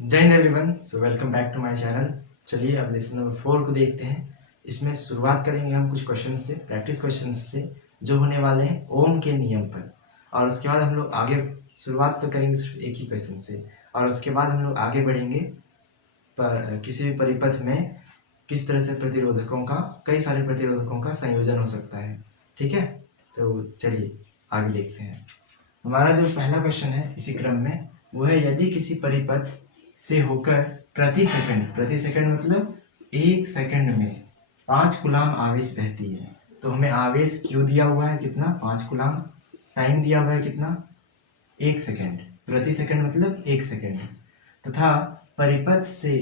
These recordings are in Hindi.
जय हिंद everyone. So welcome back to my channel. चलिए अब लेसन नंबर 4 को देखते हैं। इसमें शुरुआत करेंगे हम कुछ क्वेश्चन से, प्रैक्टिस क्वेश्चन से, जो होने वाले हैं ओम के नियम पर। और उसके बाद हम लोग आगे शुरुआत तो करेंगे सिर्फ एक ही क्वेश्चन से, और उसके बाद हम लोग आगे बढ़ेंगे पर किसी भी परिपथ में किस तरह से प्रतिरोधकों का, कई सारे प्रतिरोधकों का संयोजन हो सकता है। ठीक है, तो चलिए आगे देखते हैं। हमारा जो पहला क्वेश्चन है इसी क्रम में, वो है यदि किसी परिपथ से होकर प्रति सेकंड मतलब 1 सेकंड में 5 कूलाम आवेश बहती है, तो हमें आवेश क्यू दिया हुआ है कितना, 5 कूलाम, टाइम दिया हुआ है कितना, 1 सेकंड, प्रति सेकंड मतलब 1 सेकंड, तथा परिपथ से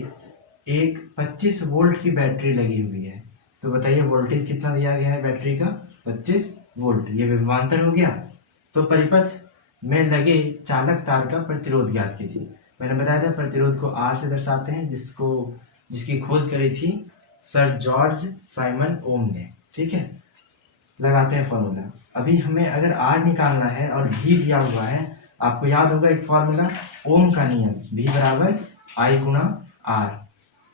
एक 25 वोल्ट की बैटरी लगी हुई है। तो बताइए वोल्टेज कितना दिया गया है बैटरी का, 25 वोल्ट। ये विभवांतर हो गया। तो परिपथ में लगे चालक तार का प्रतिरोध ज्ञात कीजिए। मैंने बताया था प्रतिरोध को R से दर्शाते हैं, जिसकी खोज करी थी सर जॉर्ज साइमन ओम ने। ठीक है, लगाते हैं फॉर्मूला। अभी हमें अगर R निकालना है और V दिया हुआ है, आपको याद होगा एक फॉर्मूला ओम का नियम, V बराबर I गुणा R।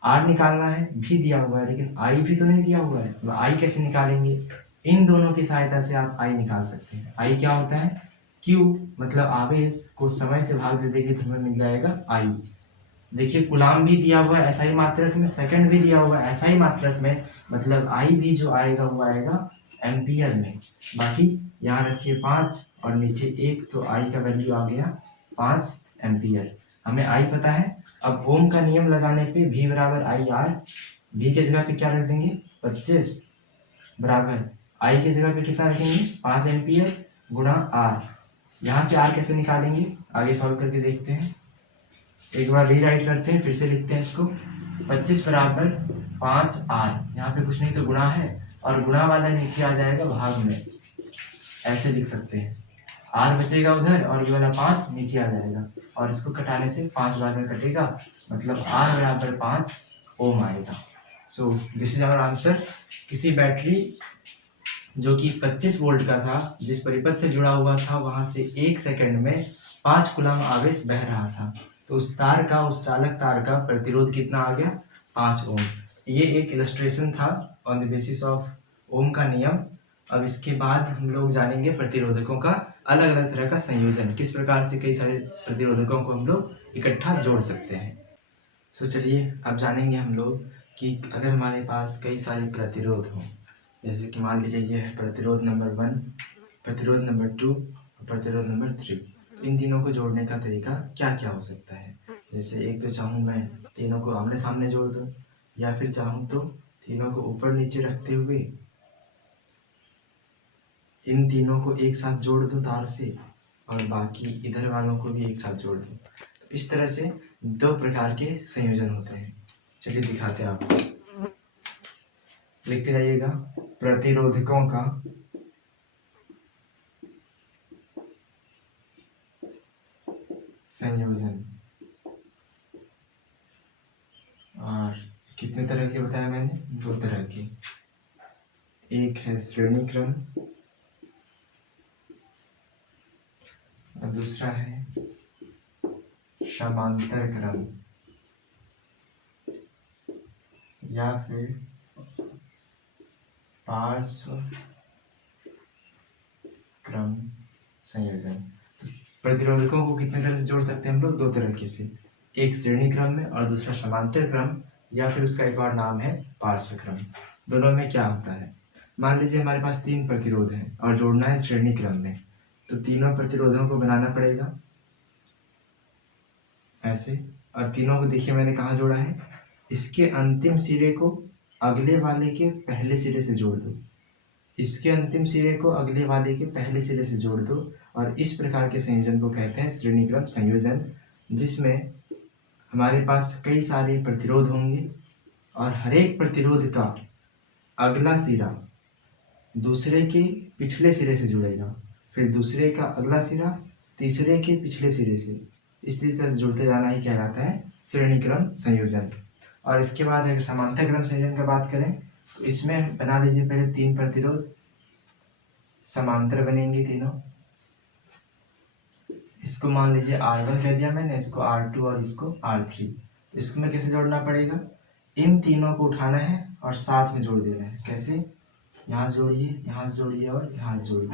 R निकालना है, V दिया हुआ है, लेकिन I भी तो नहीं दिया हुआ है, तो I कैसे निकालेंगे? इन दोनों की सहायता से आप I निकाल सकते हैं। I क्या होता है, Q मतलब आवेश को समय से भाग दे देंगे तो हमें मिल जाएगा I। देखिए कूलाम भी दिया हुआ है ऐसा ही मात्रक में, सेकंड भी दिया हुआ है ऐसा ही मात्रक में, मतलब I भी जो आएगा वो आएगा एम्पियर में। बाकी यहाँ रखिए 5 और नीचे 1, तो I का वैल्यू आ गया 5 एम्पियर। हमें I पता है। अब ओम का नियम लगाने पे V बराबर आई आर, V के जगह पे क्या रख देंगे 25 बराबर I के जगह पे कितना रखेंगे 5 एम्पियर गुणा R। यहाँ से R कैसे निकालेंगे आगे सॉल्व करके देखते हैं। एक बार रीराइट करते हैं, फिर से लिखते हैं इसको। 25 बराबर 5R, यहाँ पे कुछ नहीं तो गुणा है, और गुणा वाला नीचे आ जाएगा भाग में, ऐसे लिख सकते हैं। R बचेगा उधर और ये वाला 5 नीचे आ जाएगा, और इसको कटाने से 5 बार में कटेगा, मतलब R बराबर 5 ओम आएगा। So this is our answer. किसी बैटरी जो कि 25 वोल्ट का था, जिस परिपथ से जुड़ा हुआ था, वहां से 1 सेकंड में 5 कूलम आवेश बह रहा था, तो उस तार का, उस चालक तार का प्रतिरोध कितना आ गया 5 ओम। ये एक इलस्ट्रेशन था ऑन द बेसिस ऑफ ओम का नियम। अब इसके बाद हम लोग जानेंगे प्रतिरोधकों का अलग अलग तरह का संयोजन, किस प्रकार से कई सारे प्रतिरोधकों को हम लोग इकट्ठा जोड़ सकते हैं। सो चलिए अब जानेंगे हम लोग कि अगर हमारे पास कई सारे प्रतिरोध हों, जैसे कि मान लीजिए ये है प्रतिरोध नंबर 1, प्रतिरोध नंबर 2 और प्रतिरोध नंबर 3, तो इन तीनों को जोड़ने का तरीका क्या क्या हो सकता है। जैसे एक तो चाहूँ मैं तीनों को आमने सामने जोड़ दूँ, या फिर चाहूँ तो तीनों को ऊपर नीचे रखते हुए इन तीनों को एक साथ जोड़ दूँ तार से, और बाकी इधर वालों को भी एक साथ जोड़ दूँ। तो इस तरह से 2 प्रकार के संयोजन होते हैं। चलिए दिखाते हैं आपको, लिखते जाइएगा। प्रतिरोधकों का संयोजन, और कितने तरह के बताया मैंने, 2 तरह के। एक है श्रेणी क्रम और दूसरा है समांतर क्रम, या फिर पार्श्व क्रम संयोजन। तो प्रतिरोधकों को कितने तरह से जोड़ सकते हैं हम लोग, 2 तरीके से, एक श्रेणी क्रम में और दूसरा समांतर क्रम, या फिर उसका एक और नाम है पार्श्व क्रम। दोनों में क्या होता है, मान लीजिए हमारे पास 3 प्रतिरोध हैं और जोड़ना है श्रेणी क्रम में, तो तीनों प्रतिरोधों को बनाना पड़ेगा ऐसे, और तीनों को देखिए मैंने कहाँ जोड़ा है, इसके अंतिम सिरे को अगले वाले के पहले सिरे से जोड़ दो, इसके अंतिम सिरे को अगले वाले के पहले सिरे से जोड़ दो, और इस प्रकार के संयोजन को कहते हैं श्रेणी क्रम संयोजन, जिसमें हमारे पास कई सारे प्रतिरोध होंगे और हर एक प्रतिरोध का अगला सिरा दूसरे के पिछले सिरे से जुड़ेगा, फिर दूसरे का अगला सिरा तीसरे के पिछले सिरे से, इसी तरह से जुड़ते जाना ही कहलाता है श्रेणी क्रम संयोजन। और इसके बाद अगर समांतर क्रम संयोजन की बात करें, तो इसमें बना लीजिए पहले 3 प्रतिरोध समांतर बनेंगे तीनों, इसको मान लीजिए R1 कह दिया मैंने, इसको R2 और इसको R3। इसको मैं कैसे जोड़ना पड़ेगा, इन तीनों को उठाना है और साथ में जोड़ देना है। कैसे, यहाँ से जोड़िए, यहाँ से जोड़िए और यहाँ से जोड़िए।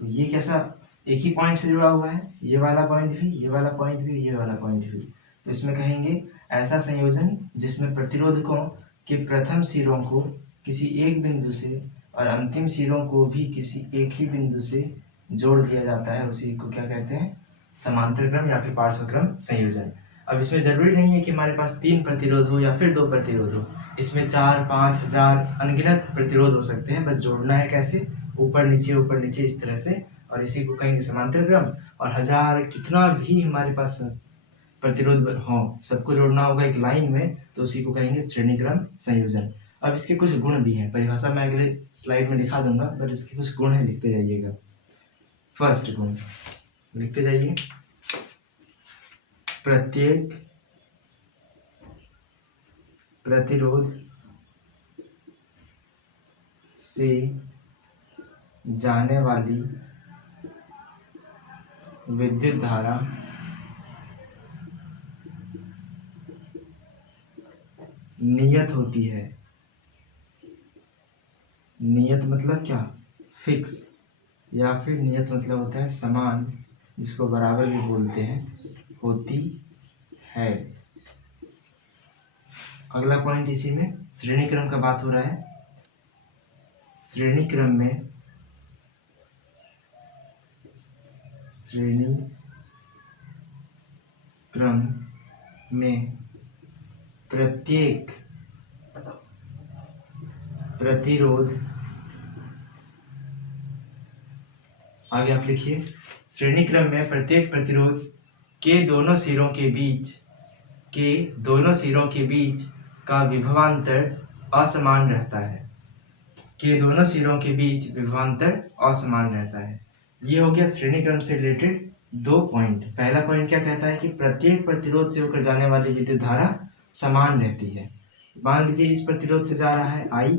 तो ये कैसा एक ही पॉइंट से जुड़ा हुआ है, ये वाला पॉइंट भी, ये वाला पॉइंट भी, ये वाला पॉइंट भी। तो इसमें कहेंगे ऐसा संयोजन जिसमें प्रतिरोधकों के प्रथम सिरों को किसी एक बिंदु से और अंतिम सिरों को भी किसी एक ही बिंदु से जोड़ दिया जाता है, उसी को क्या कहते हैं, समांतर क्रम या फिर पार्श्व क्रम संयोजन। अब इसमें जरूरी नहीं है कि हमारे पास 3 प्रतिरोध हो या फिर 2 प्रतिरोध हो, इसमें 4, 5, 1000 अनगिनत प्रतिरोध हो सकते हैं। बस जोड़ना है कैसे, ऊपर नीचे इस तरह से, और इसी को कहेंगे समांतर क्रम। और 1000 कितना भी हमारे पास प्रतिरोध हो, सबको जोड़ना होगा एक लाइन में, तो उसी को कहेंगे श्रेणी क्रम संयोजन। अब इसके कुछ गुण भी हैं, परिभाषा मैं अगले स्लाइड में दिखा दूंगा, पर इसके कुछ गुण हैं, लिखते जाइएगा। फर्स्ट गुण लिखते जाइए, प्रत्येक प्रतिरोध से जाने वाली विद्युत धारा नियत होती है। नियत मतलब क्या, फिक्स, या फिर नियत मतलब होता है समान, जिसको बराबर भी बोलते हैं, होती है। अगला पॉइंट इसी में श्रेणी क्रम का बात हो रहा है। श्रेणी क्रम में प्रत्येक प्रतिरोध, आगे आप लिखिए, श्रेणी क्रम में प्रत्येक प्रतिरोध के दोनों सिरों के बीच का विभवांतर असमान रहता है। के दोनों सिरों के बीच विभवांतर असमान रहता है। ये हो गया श्रेणी क्रम से रिलेटेड 2 पॉइंट। पहला पॉइंट क्या कहता है कि प्रत्येक प्रतिरोध से होकर जाने वाली विद्युत धारा समान रहती है। मान लीजिए इस प्रतिरोध से जा रहा है I,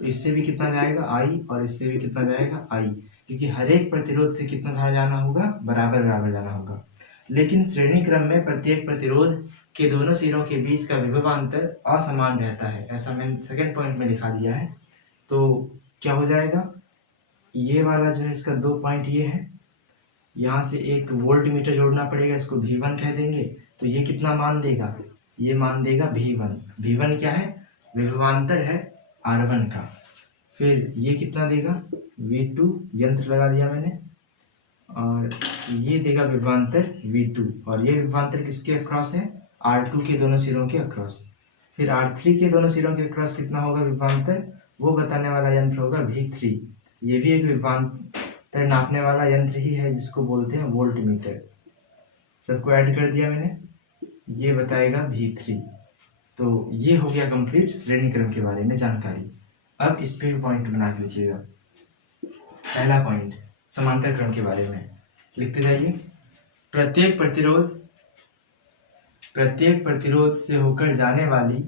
तो इससे भी कितना जाएगा I, और इससे भी कितना जाएगा I, क्योंकि हर एक प्रतिरोध से कितना धारा जाना होगा, बराबर जाना होगा। लेकिन श्रेणी क्रम में प्रत्येक प्रतिरोध के दोनों सिरों के बीच का विभवांतर असमान रहता है, ऐसा मैंने सेकंड पॉइंट में लिखा दिया है। तो क्या हो जाएगा, ये वाला जो है इसका 2 पॉइंट ये है, यहाँ से एक वोल्ट मीटर जोड़ना पड़ेगा, इसको V1 कह देंगे। तो ये कितना मान देगा, ये मान देगा V1। V1 क्या है, विभवांतर है R1 का। फिर ये कितना देगा, V2, यंत्र लगा दिया मैंने, और ये देगा विभवांतर V2, और ये विभवांतर किसके अक्रॉस है, R2 के दोनों सिरों के अक्रॉस। फिर R3 के दोनों सिरों के अक्रॉस कितना होगा विभवांतर, वो बताने वाला यंत्र होगा V3। ये भी एक विभवांतर नापने वाला यंत्र ही है, जिसको बोलते हैं वोल्ट मीटर। सबको ऐड कर दिया मैंने, ये बताएगा V3। तो ये हो गया कंप्लीट श्रेणी क्रम के बारे में जानकारी। अब इस पे भी पॉइंट बना के लिखिएगा। पहला पॉइंट समांतर क्रम के बारे में लिखते जाइए, प्रत्येक प्रतिरोध से होकर जाने वाली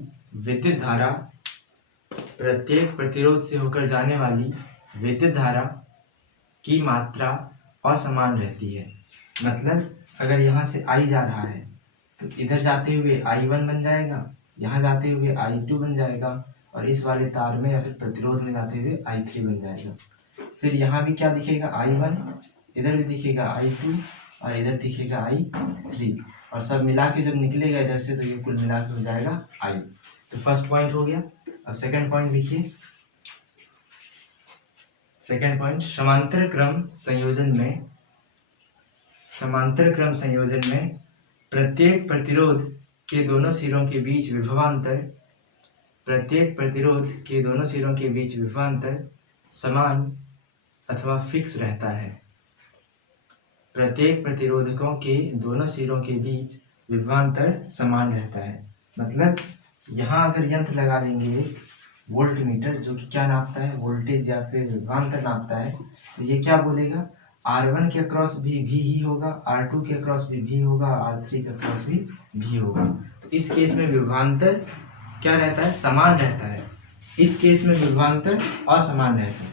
विद्युत धारा की मात्रा असमान रहती है। मतलब अगर यहाँ से I जा रहा है तो इधर जाते हुए I1 बन जाएगा, यहाँ जाते हुए I2 बन जाएगा, और इस वाले तार में या फिर प्रतिरोध में जाते हुए I3 बन जाएगा। फिर यहाँ भी क्या दिखेगा, I1, इधर भी दिखेगा I2, और इधर दिखेगा I3, और सब मिला के जब निकलेगा इधर से तो ये कुल मिला के हो जाएगा I। तो फर्स्ट पॉइंट हो गया। अब सेकंड पॉइंट लिखिए। सेकंड पॉइंट, समांतर क्रम संयोजन में प्रत्येक प्रतिरोध के दोनों सिरों के बीच विभवांतर समान अथवा फिक्स रहता है। प्रत्येक प्रतिरोधकों के दोनों सिरों के बीच विभवांतर समान रहता है। मतलब यहाँ अगर यंत्र लगा देंगे वोल्ट मीटर, जो कि क्या नापता है, वोल्टेज या फिर विभवांतर नापता है, तो ये क्या बोलेगा, R1 के अक्रॉस भी V ही होगा, R2 के अक्रॉस भी V होगा, R3 के अक्रॉस भी V होगा। तो इस केस में विभवांतर क्या रहता है, समान रहता है। इस केस में विभवांतर असमान रहता है।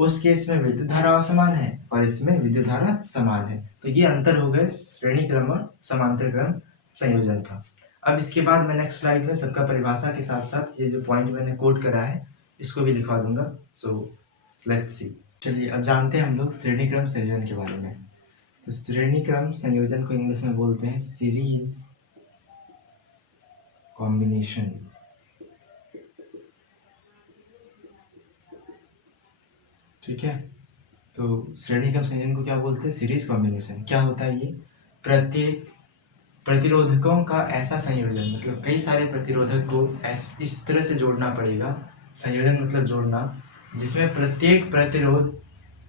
उस केस में विद्युत धारा असमान है और इसमें विद्युत धारा समान है। तो ये अंतर हो गए श्रेणी क्रम और समांतर क्रम संयोजन का। अब इसके बाद मैं नेक्स्ट स्लाइड में सबका परिभाषा के साथ साथ ये जो पॉइंट मैंने कोट करा है इसको भी लिखवा दूंगा। So let's see. चलिए अब जानते हैं हम लोग श्रेणी क्रम संयोजन के बारे में। तो श्रेणी क्रम संयोजन को इंग्लिश में बोलते हैं सीरीज कॉम्बिनेशन। ठीक है, तो श्रेणी क्रम संयोजन को क्या बोलते हैं? Series combination. क्या होता है ये? प्रत्येक प्रतिरोधकों का ऐसा संयोजन, मतलब कई सारे प्रतिरोधक को इस तरह से जोड़ना पड़ेगा। संयोजन मतलब जोड़ना, जिसमें प्रत्येक प्रतिरोध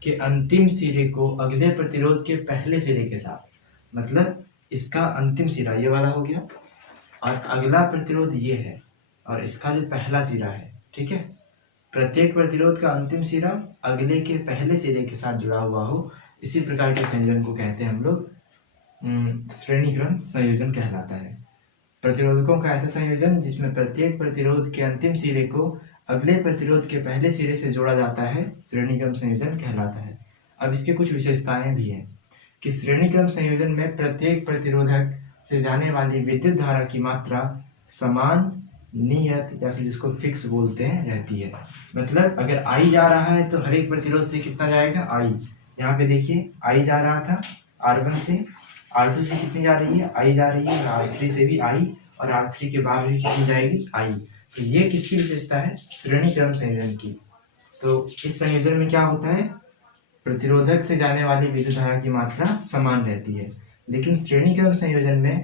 के अंतिम सिरे को अगले प्रतिरोध के पहले सिरे के साथ, मतलब इसका अंतिम सिरा ये वाला हो गया और अगला प्रतिरोध ये है और इसका जो पहला सिरा है, ठीक है, प्रत्येक प्रतिरोध का अंतिम सिरा अगले के पहले सिरे के साथ जुड़ा हुआ हो, इसी प्रकार के संयोजन को कहते हैं हम लोग श्रेणी क्रम संयोजन कहलाता है। प्रतिरोधकों का ऐसा संयोजन जिसमें प्रत्येक प्रतिरोध के अंतिम सिरे को अगले प्रतिरोध के पहले सिरे से जोड़ा जाता है, श्रेणी क्रम संयोजन कहलाता है। अब इसके कुछ विशेषताएं भी हैं कि श्रेणी क्रम संयोजन में प्रत्येक प्रतिरोधक से जाने वाली विद्युत धारा की मात्रा समान, नियत या फिर जिसको फिक्स बोलते हैं रहती है। मतलब अगर I जा रहा है तो हर एक प्रतिरोध से कितना जाएगा? I। यहाँ पे देखिए I जा रहा था R1 से, R2 से कितनी जा रही है? I जा रही है, R3 से भी I और R3 के बाद भी कितनी जाएगी? I। तो ये किसकी विशेषता है? श्रेणी क्रम संयोजन की। तो इस संयोजन में क्या होता है? प्रतिरोधक से जाने वाली विद्युत धारा की मात्रा समान रहती है, लेकिन श्रेणी क्रम संयोजन में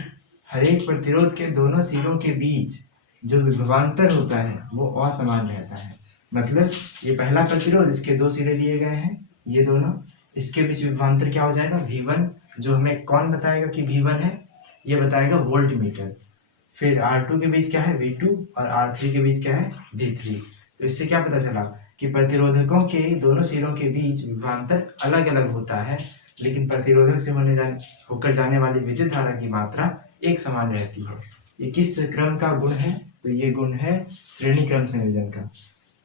हर एक प्रतिरोध के दोनों सिरों के बीच जो विभवांतर होता है वो असमान रहता है। मतलब ये पहला प्रतिरोध, इसके दो सिरे दिए गए हैं, ये दोनों, इसके बीच विभवांतर क्या हो जाएगा? V1, जो हमें कौन बताएगा कि V1 है? ये बताएगा वोल्ट मीटर। फिर R2 के बीच क्या है? V2 और R3 के बीच क्या है? V3। तो इससे क्या पता चला कि प्रतिरोधकों के दोनों सिरों के बीच विभवांतर अलग अलग होता है, लेकिन प्रतिरोधक से होकर जाने वाली विद्युत धारा की मात्रा एक समान रहती है। ये किस क्रम का गुण है? तो ये गुण है श्रेणी क्रम संयोजन का।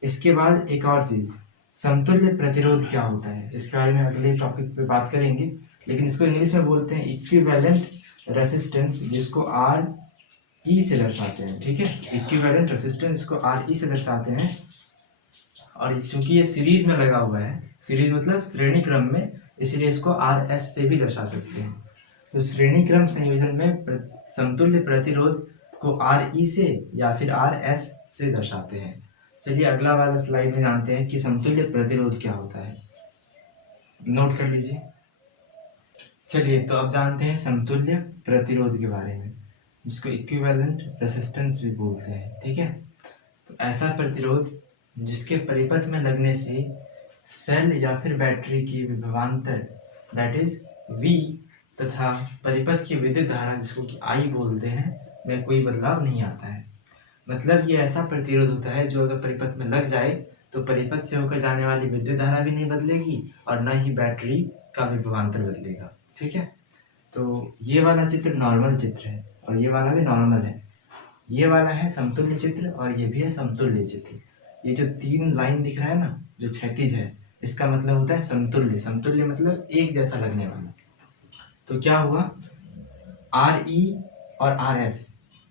इसके बाद एक और चीज, समतुल्य प्रतिरोध क्या होता है? इसके बारे में अगले टॉपिक पे बात करेंगे, लेकिन इसको इंग्लिश में बोलते हैं इक्विवेलेंट रेसिस्टेंस, जिसको RE से दर्शाते हैं। ठीक है, इक्विवेलेंट रेसिस्टेंस इसको RE से दर्शाते हैं। और चूंकि ये सीरीज में लगा हुआ है, सीरीज मतलब श्रेणी क्रम में, इसलिए इसको RS से भी दर्शा सकते हैं। तो श्रेणी क्रम संयोजन में समतुल्य प्रतिरोध को RE से या फिर RS से दर्शाते हैं। चलिए अगला वाला स्लाइड में जानते हैं कि समतुल्य प्रतिरोध क्या होता है। नोट कर लीजिए। चलिए तो अब जानते हैं समतुल्य प्रतिरोध के बारे में, जिसको इक्विवेलेंट रेसिस्टेंस भी बोलते हैं। ठीक है, तो ऐसा प्रतिरोध जिसके परिपथ में लगने से सेल या फिर बैटरी की विभवांतर दैट इज V तथा परिपथ की विद्युत धारा जिसको कि I बोलते हैं में कोई बदलाव नहीं आता है। मतलब ये ऐसा प्रतिरोध होता है जो अगर परिपथ में लग जाए तो परिपथ से होकर जाने वाली विद्युत धारा भी नहीं बदलेगी और न ही बैटरी का विभवांतर बदलेगा। ठीक है, तो ये वाला चित्र नॉर्मल चित्र है और ये वाला भी नॉर्मल है। ये वाला है समतुल्य चित्र और ये भी है समतुल्य चित्र। ये जो तीन लाइन दिख रहा है ना, जो क्षैतिज है, इसका मतलब होता है समतुल्य। समतुल्य मतलब एक जैसा लगने वाला। तो क्या हुआ? RE और RS।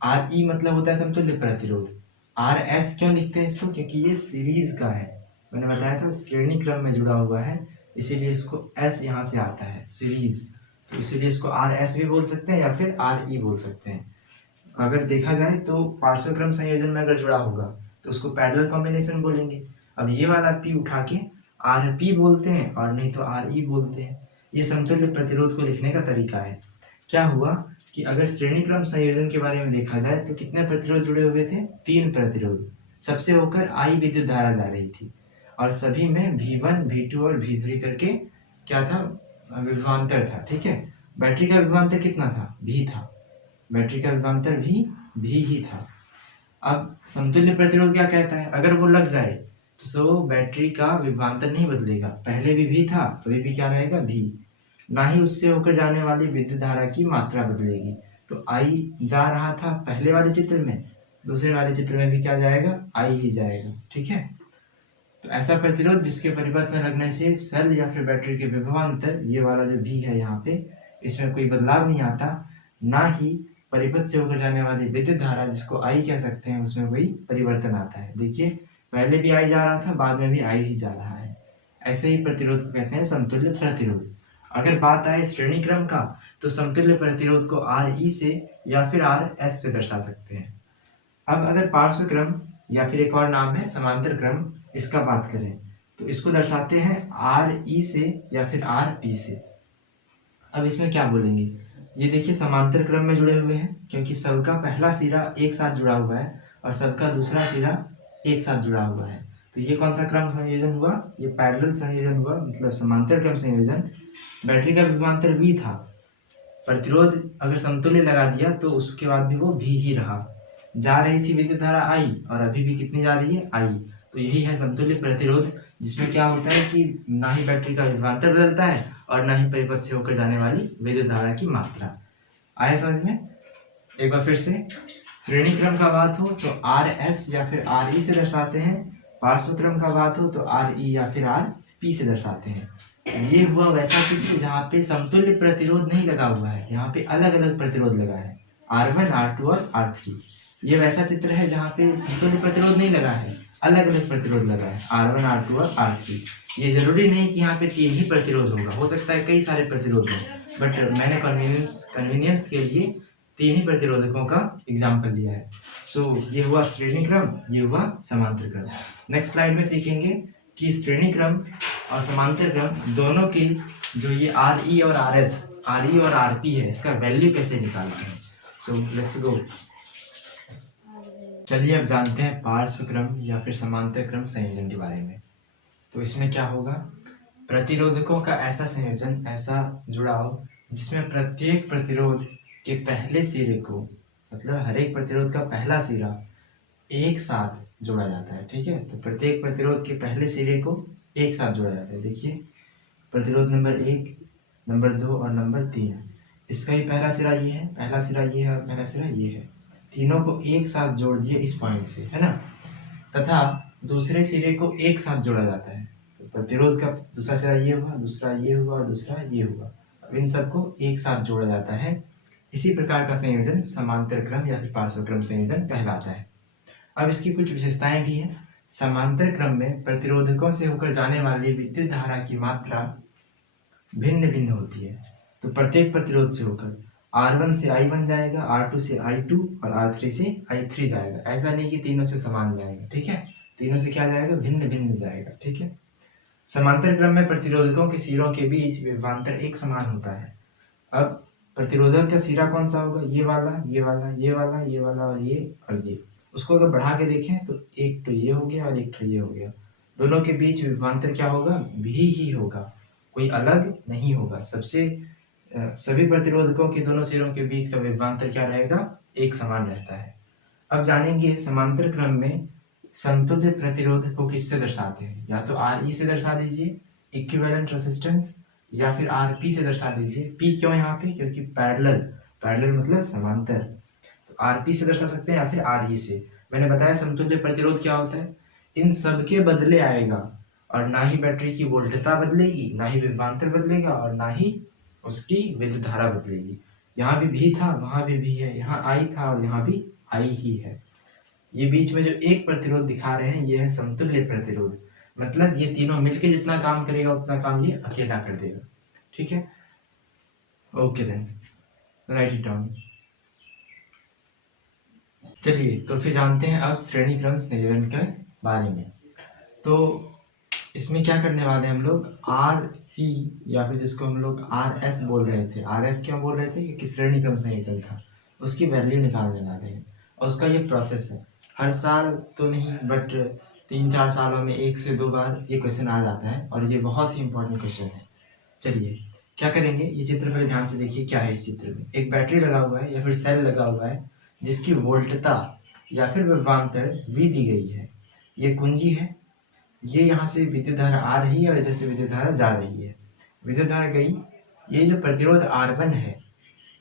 RE मतलब होता है समतुल्य प्रतिरोध। RS क्यों लिखते हैं इसको? क्योंकि ये सीरीज का है, मैंने बताया था श्रेणी क्रम में जुड़ा हुआ है, इसीलिए इसको S यहाँ से आता है, सीरीज। तो इसीलिए इसको RS भी बोल सकते हैं या फिर RE बोल सकते हैं। अगर देखा जाए तो पार्श्व क्रम संयोजन में अगर जुड़ा होगा तो उसको पैरेलल कॉम्बिनेशन बोलेंगे। अब ये वाला P उठा के RP बोलते हैं और नहीं तो RE बोलते हैं। ये समतुल्य प्रतिरोध को लिखने का तरीका है। क्या हुआ कि अगर श्रेणी क्रम संयोजन के बारे में देखा जाए तो कितने प्रतिरोध जुड़े हुए थे? 3 प्रतिरोध। सबसे होकर I विद्युत धारा जा रही थी और सभी में V1, V2 और V3 करके क्या था? विभवांतर था। ठीक है, बैटरी का विभवांतर कितना था? V था। बैटरी का विभवांतर भी V ही था। अब समतुल्य प्रतिरोध क्या कहता है? अगर वो लग जाए तो बैटरी का विभवांतर नहीं बदलेगा, पहले भी V था, अभी भी क्या रहेगा? V। ना ही उससे होकर जाने वाली विद्युत धारा की मात्रा बदलेगी। तो I जा रहा था पहले वाले चित्र में, दूसरे वाले चित्र में भी क्या जाएगा? I ही जाएगा। ठीक है, तो ऐसा प्रतिरोध जिसके परिपथ में लगने से सेल या फिर बैटरी के विभवांतर, ये वाला जो भी है यहाँ पे, इसमें कोई बदलाव नहीं आता, ना ही परिपथ से होकर जाने वाली विद्युत धारा जिसको आई कह सकते हैं उसमें कोई परिवर्तन आता है। देखिए पहले भी आई जा रहा था, बाद में भी आई ही जा रहा है। ऐसे ही प्रतिरोध को कहते हैं समतुल्य प्रतिरोध। अगर बात आए श्रेणी क्रम का, तो समतुल्य प्रतिरोध को RE से या फिर RS से दर्शा सकते हैं। अब अगर पार्श्व क्रम या फिर एक और नाम है समांतर क्रम, इसका बात करें तो इसको दर्शाते हैं RE से या फिर RP से। अब इसमें क्या बोलेंगे, ये देखिए समांतर क्रम में जुड़े हुए हैं क्योंकि सबका पहला सिरा एक साथ जुड़ा हुआ है और सबका दूसरा सिरा एक साथ जुड़ा हुआ है। तो ये कौन सा क्रम संयोजन हुआ, ये पैरेलल संयोजन हुआ, मतलब समांतर क्रम संयोजन। बैटरी का विभवांतर V था, प्रतिरोध अगर समतुल्य लगा दिया तो उसके बाद भी वो V ही रहा। जा रही थी विद्युत धारा I और अभी भी कितनी जा रही है, I। तो यही है समतुल्य प्रतिरोध, जिसमें क्या होता है कि ना ही बैटरी का विभवांतर बदलता है और ना ही परिपथ से होकर जाने वाली विद्युत धारा की मात्रा। आया समझ में? एक बार फिर से, श्रेणी क्रम का बात हो तो RS या फिर RE से दर्शाते हैं, पार्श्व क्रम का बात हो तो RE या फिर RP से दर्शाते हैं। ये हुआ वैसा चित्र जहाँ पे समतुल्य प्रतिरोध नहीं लगा हुआ है, यहाँ पे अलग अलग प्रतिरोध लगा है, R1, R2 और R3। ये वैसा चित्र है जहाँ पे समतुल्य प्रतिरोध नहीं लगा है, अलग अलग प्रतिरोध लगा है, R1, R2 और R3। ये जरूरी नहीं कि यहाँ पे 3 ही प्रतिरोध होगा, हो सकता है कई सारे प्रतिरोध हों, बट मैंने कन्वीनियंस के लिए 3 ही प्रतिरोधकों का एग्जाम्पल लिया है। ये हुआ श्रेणी क्रम, ये हुआ समांतर क्रम। नेक्स्ट स्लाइड में सीखेंगे कि श्रेणी क्रम और समांतर क्रम दोनों की जो ये RE और RP है, इसका वैल्यू कैसे निकालते हैं। So let's go. चलिए अब जानते हैं पार्श्व क्रम या फिर समांतर क्रम संयोजन के बारे में। तो इसमें क्या होगा, प्रतिरोधकों का ऐसा संयोजन, ऐसा जुड़ाव जिसमें प्रत्येक प्रतिरोध के पहले सिरे को, मतलब हर एक प्रतिरोध का पहला सिरा एक साथ जोड़ा जाता है। ठीक है, तो प्रत्येक प्रतिरोध के पहले सिरे को एक साथ जोड़ा जाता है। देखिए प्रतिरोध नंबर 1, नंबर 2 और नंबर 3, इसका ही पहला सिरा ये है, पहला सिरा ये है और पहला सिरा ये है, तीनों को एक साथ जोड़ दिए इस पॉइंट से, है ना। तथा दूसरे सिरे को एक साथ जोड़ा जाता है, तो प्रतिरोध का दूसरा सिरा ये हुआ, दूसरा ये हुआ और दूसरा ये हुआ, अब इन सबको एक साथ जोड़ा जाता है। इसी प्रकार का संयोजन समांतर क्रम या फिर पार्श्व क्रम संयोजन कहलाता है। अब इसकी कुछ विशेषताएं भी हैं। समांतर क्रम में प्रतिरोधकों से होकर जाने वाली विद्युत धारा की मात्रा भिन्न भिन्न होती है। तो प्रत्येक प्रतिरोध से होकर R1 से I1 जाएगा, R2 से I2 और R3 से I3 जाएगा। ऐसा नहीं कि तीनों से समान जाएगा, ठीक है, तीनों से क्या जाएगा, भिन्न भिन्न जाएगा। ठीक है, समांतर क्रम में प्रतिरोधकों के सिरों के बीच विभवांतर एक समान होता है। अब प्रतिरोधक का सिरा कौन सा होगा, ये वाला, ये वाला, ये वाला, ये वाला और ये। उसको अगर बढ़ा के देखें तो एक तो ये हो गया और एक तो ये हो गया। दोनों के बीच विभवांतर क्या होगा, भी ही होगा, कोई अलग नहीं होगा। सभी प्रतिरोधकों के दोनों सिरों के बीच का विभवांतर क्या रहेगा, एक समान रहता है। अब जानेंगे समांतर क्रम में समतुल्य प्रतिरोध को किससे दर्शाते हैं। या तो RE से दर्शा दीजिए, इक्विवेलेंट रेजिस्टेंस, या फिर RP से दर्शा दीजिए। P क्यों यहाँ पे, क्योंकि पैरेलल मतलब समांतर, तो RP से दर्शा सकते हैं या फिर RE से। मैंने बताया समतुल्य प्रतिरोध क्या होता है, इन सब के बदले आएगा, और ना ही बैटरी की वोल्टता बदलेगी, ना ही विभवांतर बदलेगा और ना ही उसकी विद्युत धारा बदलेगी। यहाँ भी V था, वहां भी है, यहाँ I था और यहाँ भी I ही है। ये बीच में जो एक प्रतिरोध दिखा रहे हैं, ये है समतुल्य प्रतिरोध, मतलब ये तीनों मिलके जितना काम करेगा उतना काम ये अकेला कर देगा। ठीक है, okay then, write it down. चलिए तो फिर जानते हैं अब श्रेणी क्रम संयोजन के बारे में। तो इसमें क्या करने वाले हैं हम लोग, RE या फिर जिसको हम लोग RS बोल रहे थे, RS क्यों बोल रहे थे, क्योंकि श्रेणी क्रम संयोजन था, उसकी वैल्यू निकालने वाले हैं। और उसका ये प्रोसेस है, हर साल तो नहीं बट 3-4 सालों में 1 से 2 बार ये क्वेश्चन आ जाता है, और ये बहुत ही इंपॉर्टेंट क्वेश्चन है। चलिए क्या करेंगे, ये चित्र पर ध्यान से देखिए। क्या है इस चित्र में, एक बैटरी लगा हुआ है या फिर सेल लगा हुआ है, जिसकी वोल्टता या फिर विभवांतर V दी गई है। ये कुंजी है, ये यहाँ से विद्युत धारा आ रही है और इधर से विद्युत धारा जा रही है। विद्युत धारा गई, ये जो प्रतिरोध R1 है,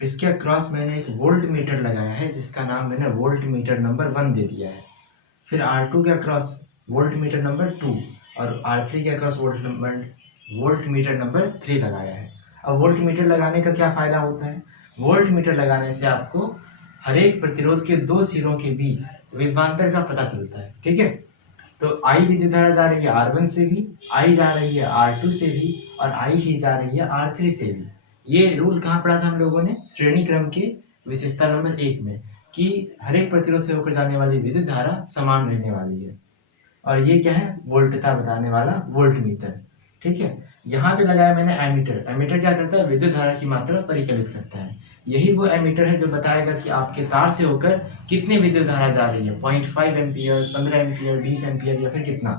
इसके अक्रॉस मैंने एक वोल्ट मीटर लगाया है, जिसका नाम मैंने वोल्ट मीटर नंबर 1 दे दिया है। फिर R2 के अक्रॉस वोल्ट मीटर नंबर 2, और R3 के अक्रॉस वोल्ट मीटर नंबर 3 लगाया है। अब वोल्ट मीटर लगाने का क्या फ़ायदा होता है? वोल्ट मीटर लगाने से आपको हर एक प्रतिरोध के दो सिरों के बीच विभवांतर का पता चलता है। ठीक है, तो I विद्युत धारा जा रही है R1 से भी, I जा रही है R2 से भी और I ही जा रही है R3 से भी। ये रूल कहाँ पढ़ा था हम लोगों ने? श्रेणी क्रम के विशेषता नंबर 1 में, कि हर एक प्रतिरोध से होकर जाने वाली विद्युत धारा समान रहने वाली है। और ये क्या है? वोल्टता बताने वाला वोल्ट मीटर। ठीक है, यहाँ पे लगाया मैंने एमीटर। एमीटर क्या करता है? विद्युत धारा की मात्रा परिकलित करता है। यही वो एमीटर है जो बताएगा कि आपके तार से होकर कितनी विद्युत धारा जा रही है, 0.5 एम्पियर, 15 एम्पियर, 20 एम्पियर या फिर कितना।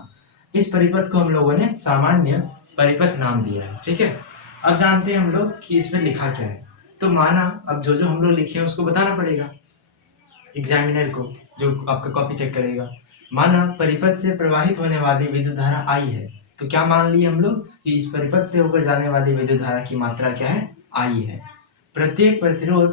इस परिपथ को हम लोगों ने सामान्य परिपथ नाम दिया है। ठीक है, अब जानते हैं हम लोग कि इसमें लिखा क्या है। तो माना अब जो हम लोग लिखे हैं उसको बताना पड़ेगा एग्जामिनर को, जो आपका कॉपी चेक करेगा। माना परिपथ से प्रवाहित होने वाली विद्युत धारा I है, तो क्या मान लिए हम लोग कि इस परिपथ से होकर जाने वाली विद्युत धारा की मात्रा क्या है? I है। प्रत्येक प्रतिरोध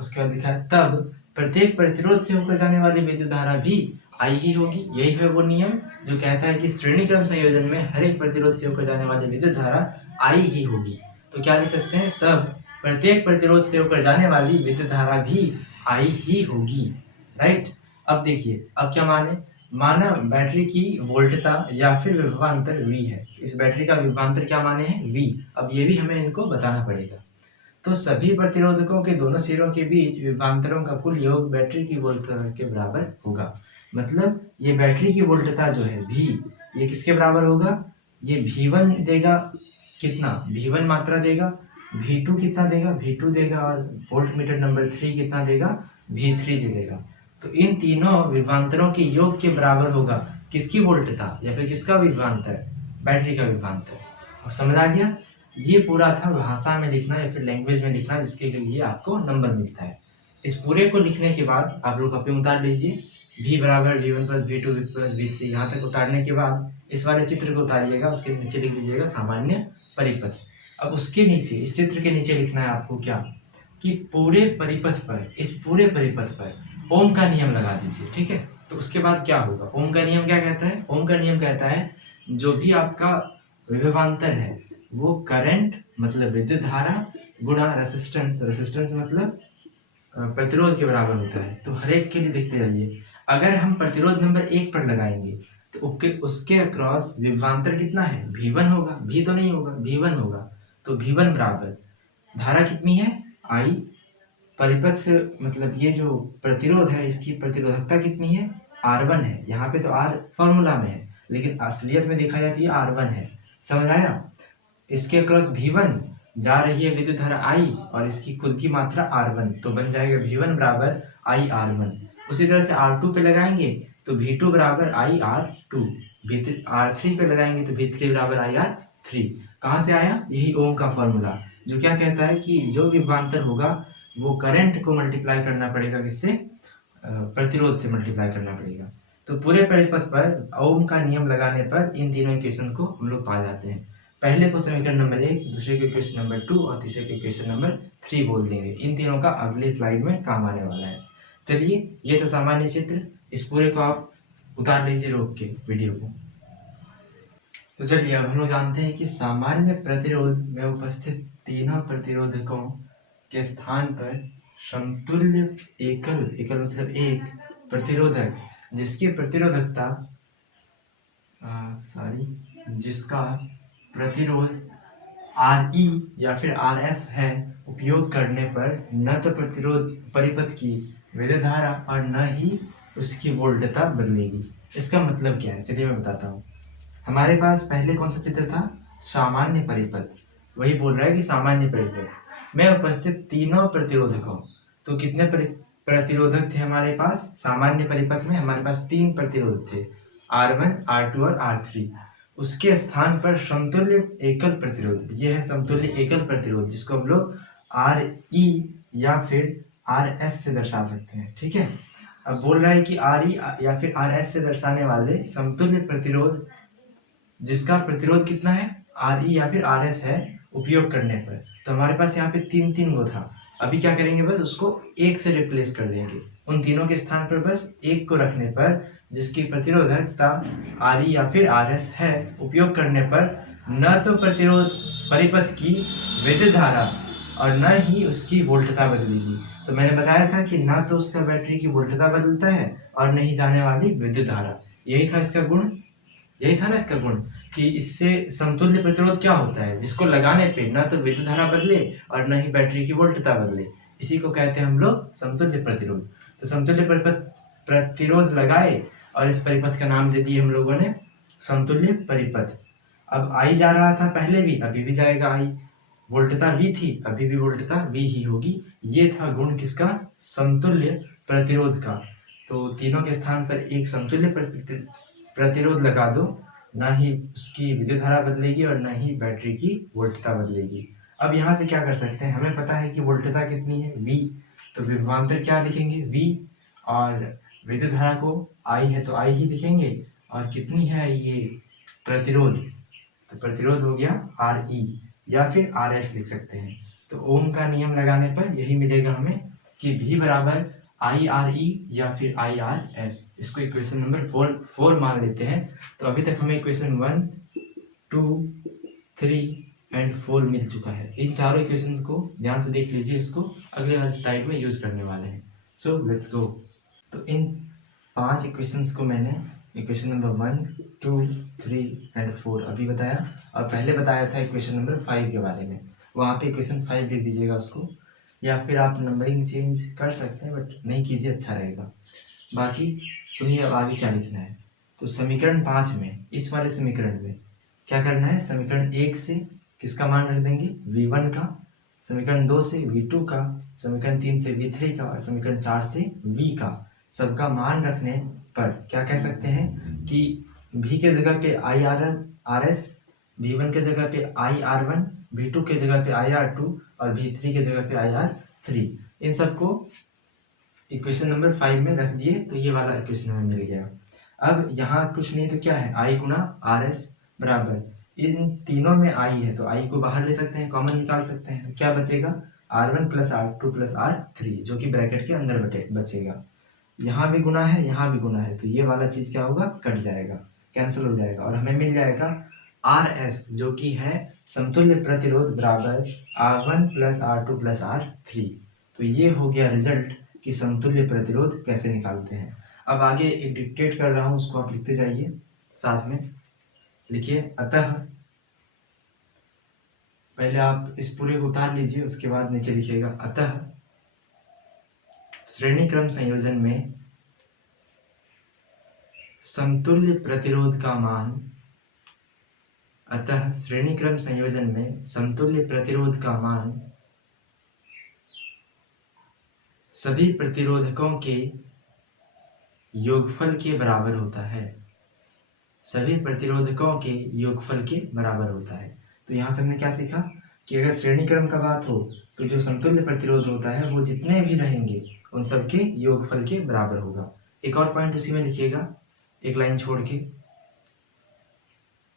उसके बाद लिखा है तब प्रत्येक प्रतिरोध से होकर जाने वाली विद्युत धारा भी I ही होगी। यही है वो नियम जो कहता है कि श्रेणी क्रम संयोजन में हर एक प्रतिरोध से होकर जाने वाली विद्युत धारा I ही होगी। तो क्या लिख सकते हैं? तब प्रत्येक प्रतिरोध से होकर जाने वाली विद्युत धारा भी I ही होगी। राइट, अब देखिए, अब क्या माना बैटरी की वोल्टता या फिर विभवांतर V है। इस बैटरी का विभवांतर क्या माने हैं? V। अब ये भी हमें इनको बताना पड़ेगा। तो सभी प्रतिरोधकों के दोनों सिरों के बीच विभवांतरों का कुल योग बैटरी की वोल्टता के बराबर होगा। मतलब ये बैटरी की वोल्टता जो है V, ये किसके बराबर होगा? ये V1 देगा कितना? V1 मात्रा देगा। V2 कितना देगा? V2 देगा। और वोल्ट मीटर नंबर 3 कितना देगा? V3 दे देगा। तो इन तीनों विभवांतरों के योग के बराबर होगा किसकी वोल्टता या फिर किसका विभवांतर? बैटरी का विभवांतर। और समझ आ गया? ये पूरा था भाषा में लिखना या फिर लैंग्वेज में लिखना, जिसके लिए आपको नंबर मिलता है। इस पूरे को लिखने के बाद आप लोग कॉपी में उतार लीजिए। V बराबर V1 plus V2 plus V3। यहाँ तक उतारने के बाद इस वाले चित्र को उतारिएगा, उसके नीचे लिख दीजिएगा सामान्य परिपथ। अब उसके नीचे, इस चित्र के नीचे लिखना है आपको क्या? कि पूरे परिपथ पर, इस पूरे परिपथ पर ओम का नियम लगा दीजिए। ठीक है, तो उसके बाद क्या होगा? ओम का नियम क्या कहता है? ओम का नियम कहता है जो भी आपका विभवांतर है वो करंट मतलब विद्युत धारा गुणा रेसिस्टेंस, रेसिस्टेंस मतलब प्रतिरोध के बराबर होता है। तो हर एक के लिए देखते जाइए। अगर हम प्रतिरोध नंबर 1 पर लगाएंगे तो उसके अक्रॉस विभवांतर कितना है? V1 होगा। V तो नहीं होगा, V1 होगा। तो V1 बराबर धारा कितनी है? I। परिपथ से मतलब ये जो प्रतिरोध है इसकी प्रतिरोधकता कितनी है? R1 है। यहाँ पे तो R फॉर्मूला में है, लेकिन असलियत में देखा जाती है R1 है। समझ आया? इसके अक्रॉस V1 जा रही है विद्युत धारा I और इसकी खुद की मात्रा R1, तो बन जाएगा V1 बराबर I R1। उसी तरह से R2 पे लगाएंगे तो V2 बराबर I R2। R3 पे लगाएंगे तो V3 बराबर I R3। कहाँ से आया? यही ओम का फॉर्मूला, जो क्या कहता है कि जो विभवांतर होगा वो करंट को मल्टीप्लाई करना पड़ेगा, किससे? प्रतिरोध से मल्टीप्लाई करना पड़ेगा। तो पूरे परिपथ पर ओम का नियम लगाने पर इन तीनों इक्वेशन को हम लोग पा जाते हैं। पहले को समीकरण नंबर 1, दूसरे को इक्वेशन नंबर 2 और तीसरे को इक्वेशन नंबर 3 बोल देंगे। इन तीनों का अगले स्लाइड में काम आने वाला है। चलिए, ये तो सामान्य चित्र, इस पूरे को आप उतार लीजिए रोक के वीडियो को। तो चलिए, अब हम लोग जानते हैं कि सामान्य प्रतिरोध में उपस्थित तीनों प्रतिरोधकों के स्थान पर समतुल्य एकल मतलब एक प्रतिरोधक जिसकी प्रतिरोधकता जिसका प्रतिरोध Re या फिर Rs है, उपयोग करने पर न तो प्रतिरोध परिपथ की विद्युत धारा और न ही उसकी वोल्टता बदलेगी। इसका मतलब क्या है? चलिए मैं बताता हूँ। हमारे पास पहले कौन सा चित्र था? सामान्य परिपथ। वही बोल रहा है कि सामान्य परिपथ में उपस्थित तीनों प्रतिरोधकों, तो कितने प्रतिरोधक थे हमारे पास? सामान्य परिपथ में हमारे पास 3 प्रतिरोध थे, R1, R2 और R3। उसके स्थान पर समतुल्य एकल प्रतिरोध, यह है समतुल्य एकल प्रतिरोध, जिसको हम लोग Re या फिर Rs से दर्शा सकते हैं। ठीक है, अब बोल रहा है कि Re या फिर Rs से दर्शाने वाले समतुल्य प्रतिरोध जिसका प्रतिरोध कितना है? Re या फिर Rs है उपयोग करने पर। तो हमारे पास यहाँ पे 3 वो था। अभी क्या करेंगे? बस उसको 1 से रिप्लेस कर देंगे। उन तीनों के स्थान पर बस 1 को रखने पर जिसकी प्रतिरोधकता Re या फिर Rs है, उपयोग करने पर न तो प्रतिरोध परिपथ की विद्युत धारा और न ही उसकी वोल्टता बदलेगी। तो मैंने बताया था कि ना तो उसका बैटरी की वोल्टता बदलता है और नहीं जाने वाली विद्युत धारा। यही था इसका गुण, यही था ना इसका गुण कि इससे समतुल्य प्रतिरोध क्या होता है, जिसको लगाने पे ना तो विद्युत धारा बदले और न ही बैटरी की वोल्टता बदले, इसी को कहते हैं हम लोग समतुल्य प्रतिरोध। तो समतुल्य प्रतिरोध लगाए और इस परिपथ का नाम दे दिए हम लोगों ने समतुल्य परिपथ। अब आई जा रहा था पहले भी, अभी भी जाएगा आई, वोल्टता V थी, अभी भी वोल्टता V ही होगी। ये था गुण किसका, समतुल्य प्रतिरोध का। तो तीनों के स्थान पर एक समतुल्य प्रतिरोध लगा दो, ना ही उसकी विद्युत धारा बदलेगी और ना ही बैटरी की वोल्टता बदलेगी। अब यहाँ से क्या कर सकते हैं, हमें पता है कि वोल्टता कितनी है V, तो विभवांतर क्या लिखेंगे V, और विद्युत धारा को I है तो I ही लिखेंगे, और कितनी है ये प्रतिरोध, तो प्रतिरोध हो गया Re या फिर Rs लिख सकते हैं। तो ओम का नियम लगाने पर यही मिलेगा हमें कि V बराबर IRE या फिर IRS। इसको इक्वेशन नंबर 4 मान लेते हैं। तो अभी तक हमें इक्वेशन 1, 2, 3 एंड 4 मिल चुका है। इन चारों इक्वेशंस को ध्यान से देख लीजिए, इसको अगले वाले स्लाइड में यूज करने वाले हैं। So let's go. तो इन 5 इक्वेशंस को मैंने इक्वेशन नंबर 1, 2, 3 एंड 4 अभी बताया, और पहले बताया था इक्वेशन नंबर 5 के बारे में। वहाँ पे इक्वेशन 5 लिख दीजिएगा उसको, या फिर आप नंबरिंग चेंज कर सकते हैं, बट नहीं कीजिए, अच्छा रहेगा। बाकी सुनिए अब आगे क्या लिखना है। तो समीकरण 5 में, इस वाले समीकरण में क्या करना है, समीकरण 1 से किसका मान रख देंगे, V1 का, समीकरण 2 से V2 का, समीकरण 3 से V3 का, और समीकरण 4 से V का, सबका मान रखने पर क्या कह सकते हैं कि V के जगह पे IRS, V1 के जगह पे IR1, V2 के जगह पे IR2 और V3 के जगह पे IR3, इन सबको इक्वेशन नंबर 5 में रख दिए, तो ये वाला इक्वेशन हमें मिल गया। अब यहाँ कुछ नहीं तो क्या है, I गुना RS बराबर, इन तीनों में I है तो I को बाहर ले सकते हैं, कॉमन निकाल सकते हैं, तो क्या बचेगा, R1 plus R2 plus R3, जो कि ब्रैकेट के अंदर बचेगा। यहाँ भी गुना है, यहाँ भी गुना है, तो ये वाला चीज क्या होगा, कट जाएगा, कैंसिल हो जाएगा, और हमें मिल जाएगा RS, जो कि है समतुल्य प्रतिरोध बराबर R1 plus R2 plus R3। तो ये हो गया रिजल्ट कि समतुल्य प्रतिरोध कैसे निकालते हैं। अब आगे एक डिक्टेट कर रहा हूँ, उसको आप लिखते जाइए, साथ में लिखिए। अतः पहले आप इस पूरे को उतार लीजिए, उसके बाद नीचे लिखिएगा, अतः श्रेणी क्रम संयोजन में समतुल्य प्रतिरोध का मान, अतः श्रेणी क्रम संयोजन में समतुल्य प्रतिरोध का मान सभी प्रतिरोधकों के योगफल के बराबर होता है, सभी प्रतिरोधकों के योगफल के बराबर होता है। तो यहाँ से हमने क्या सीखा कि अगर श्रेणी क्रम का बात हो तो जो समतुल्य प्रतिरोध होता है वो जितने भी रहेंगे उन सबके योगफल के बराबर होगा। एक और पॉइंट उसी में लिखिएगा, एक लाइन छोड़ के,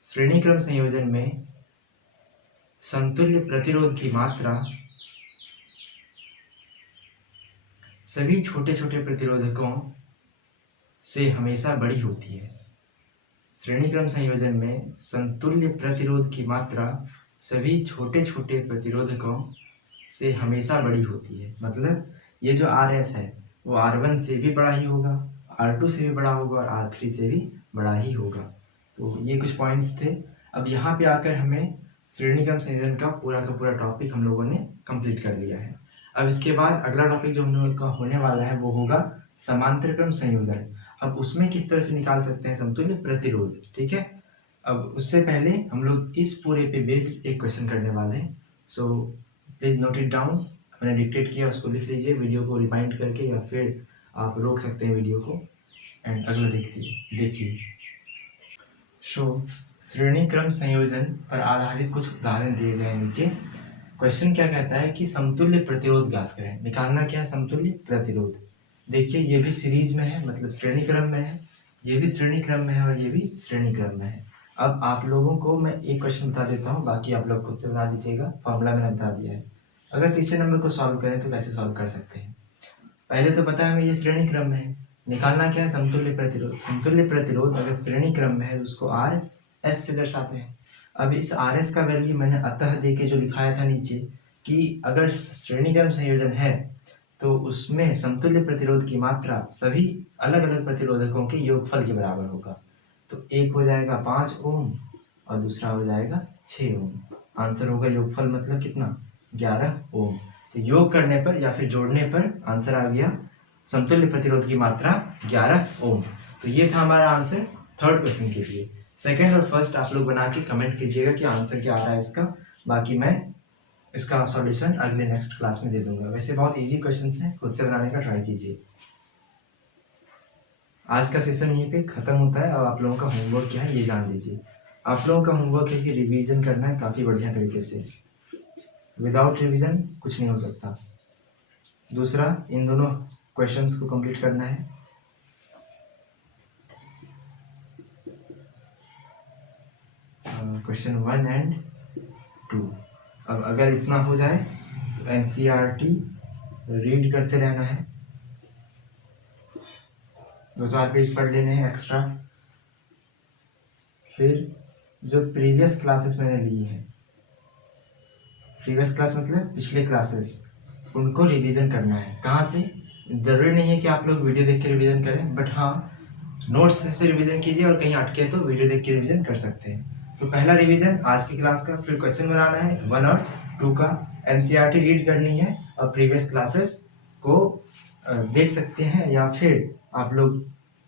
श्रेणी क्रम संयोजन में समतुल्य प्रतिरोध की मात्रा सभी छोटे छोटे प्रतिरोधकों से हमेशा बड़ी होती है। श्रेणी क्रम संयोजन में समतुल्य प्रतिरोध की मात्रा सभी छोटे छोटे प्रतिरोधकों से हमेशा बड़ी होती है। मतलब ये जो RS है वो R1 से भी बड़ा ही होगा, R2 से भी बड़ा होगा और R3 से भी बड़ा ही होगा। तो ये कुछ पॉइंट्स थे। अब यहाँ पे आकर हमें श्रेणी क्रम संयोजन का पूरा टॉपिक हम लोगों ने कंप्लीट कर लिया है। अब इसके बाद अगला टॉपिक जो हम लोग का होने वाला है वो होगा समांतर क्रम संयोजन। अब उसमें किस तरह से निकाल सकते हैं समतुल्य प्रतिरोध, ठीक है। अब उससे पहले हम लोग इस पूरे पे बेस्ड एक क्वेश्चन करने वाले हैं। So please note it down, मैंने डिक्टेट किया उसको लिख लीजिए, वीडियो को रिवाइंड करके, या फिर आप रोक सकते हैं वीडियो को एंड अगला देखिए। सो श्रेणी क्रम संयोजन पर आधारित कुछ उदाहरण दिए गए नीचे। क्वेश्चन क्या कहता है कि समतुल्य प्रतिरोध ज्ञात करें। निकालना क्या है, समतुल्य प्रतिरोध। देखिए ये भी सीरीज में है, मतलब श्रेणी क्रम में है, ये भी श्रेणी क्रम में है और ये भी श्रेणी क्रम में है। अब आप लोगों को मैं एक क्वेश्चन बता देता हूँ, बाकी आप लोग खुद से बता दीजिएगा, फॉर्मूला मैंने बता दिया है। अगर तीसरे नंबर को सॉल्व करें तो कैसे सॉल्व कर सकते हैं। पहले तो पता है हमें ये श्रेणी क्रम में है, निकालना क्या है, समतुल्य प्रतिरोध। समतुल्य प्रतिरोध अगर श्रेणी क्रम में है तो उसको आर एस से दर्शाते हैं। अब इस आर एस का वैल्यू मैंने अतः दे के जो लिखाया था नीचे कि अगर श्रेणी क्रम संयोजन है तो उसमें समतुल्य प्रतिरोध की मात्रा सभी अलग अलग प्रतिरोधकों के योगफल के बराबर होगा। तो एक हो जाएगा 5 ओम और दूसरा हो जाएगा 6 ओम। आंसर होगा योगफल मतलब कितना, 11 ओम। तो योग करने पर या फिर जोड़ने पर आंसर आ गया समतुल्य प्रतिरोध की मात्रा 11 ओम। तो ये था हमारा आंसर थर्ड क्वेश्चन के लिए। सेकंड और फर्स्ट आप लोग बना के कमेंट कीजिएगा कि आंसर क्या आ रहा है इसका। बाकी मैं इसका सॉल्यूशन अगले नेक्स्ट क्लास में दे दूंगा। वैसे बहुत इजी क्वेश्चंस हैं, खुद से बनाने का ट्राई कीजिए। आज का सेशन यहीं पे खत्म होता है। अब आप लोगों का होमवर्क क्या है ये जान लीजिए। आप लोगों का होमवर्क है कि रिवीजन करना है काफ़ी बढ़िया तरीके से। विदाउट रिवीजन कुछ नहीं हो सकता। दूसरा, इन दोनों क्वेश्चंस को कंप्लीट करना है। Question 1 and 2। अब अगर इतना हो जाए तो एनसीईआरटी रीड करते रहना है, 2-4 पेज पढ़ लेने हैं एक्स्ट्रा। फिर जो प्रीवियस क्लासेस मैंने ली हैं, प्रीवियस क्लास मतलब पिछले क्लासेस, उनको रिवीजन करना है। कहाँ से? ज़रूरी नहीं है कि आप लोग वीडियो देख के रिवीजन करें, बट हाँ नोट्स से रिवीजन कीजिए और कहीं अटके तो वीडियो देख के रिवीजन कर सकते हैं। तो पहला रिवीजन आज की क्लास का, फिर क्वेश्चन बनाना है 1 और 2 का, एनसीईआरटी रीड करनी है और प्रीवियस क्लासेस को देख सकते हैं या फिर आप लोग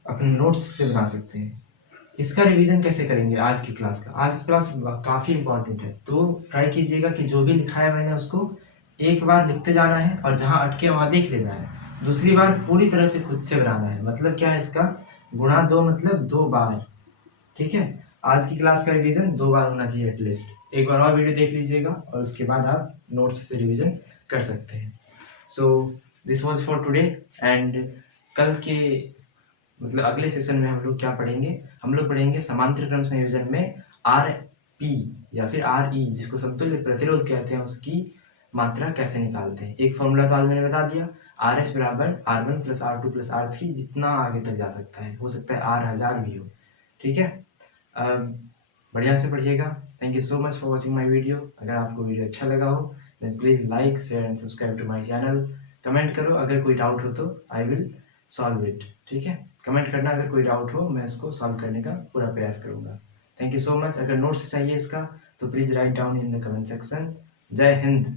अपने नोट्स से बना सकते हैं। इसका रिवीजन कैसे करेंगे आज की क्लास का? आज की क्लास काफ़ी इंपॉर्टेंट है, तो ट्राई कीजिएगा कि जो भी लिखा है मैंने उसको एक बार लिखते जाना है और जहाँ अटके वहाँ देख लेना है। दूसरी बार पूरी तरह से खुद से बनाना है। मतलब क्या है इसका, गुणा 2 मतलब 2 बार। ठीक है, आज की क्लास का रिवीजन 2 बार होना चाहिए एटलीस्ट। एक बार और वीडियो देख लीजिएगा और उसके बाद आप नोट्स से रिवीजन कर सकते हैं। So this was for today. And कल के मतलब अगले सेशन में हम लोग क्या पढ़ेंगे, हम लोग पढ़ेंगे समांतर क्रम संयोजन में आर पी या फिर आर ई, जिसको समतुल्य प्रतिरोध कहते हैं, उसकी मात्रा कैसे निकालते हैं। एक फॉर्मूला तो आज मैंने बता दिया, आर एस बराबर R1 plus R2 plus R3, जितना आगे तक जा सकता है, हो सकता है R1000 भी हो। ठीक है, बढ़िया से पढ़िएगा। Thank you so much for watching my video. अगर आपको वीडियो अच्छा लगा हो then please like share and subscribe to my channel. Comment करो अगर कोई डाउट हो तो आई विल सॉल्व इट। ठीक है, कमेंट करना अगर कोई डाउट हो, मैं इसको सॉल्व करने का पूरा प्रयास करूँगा। Thank you so much. अगर नोट्स चाहिए इसका तो please write down in the comment section. जय हिंद।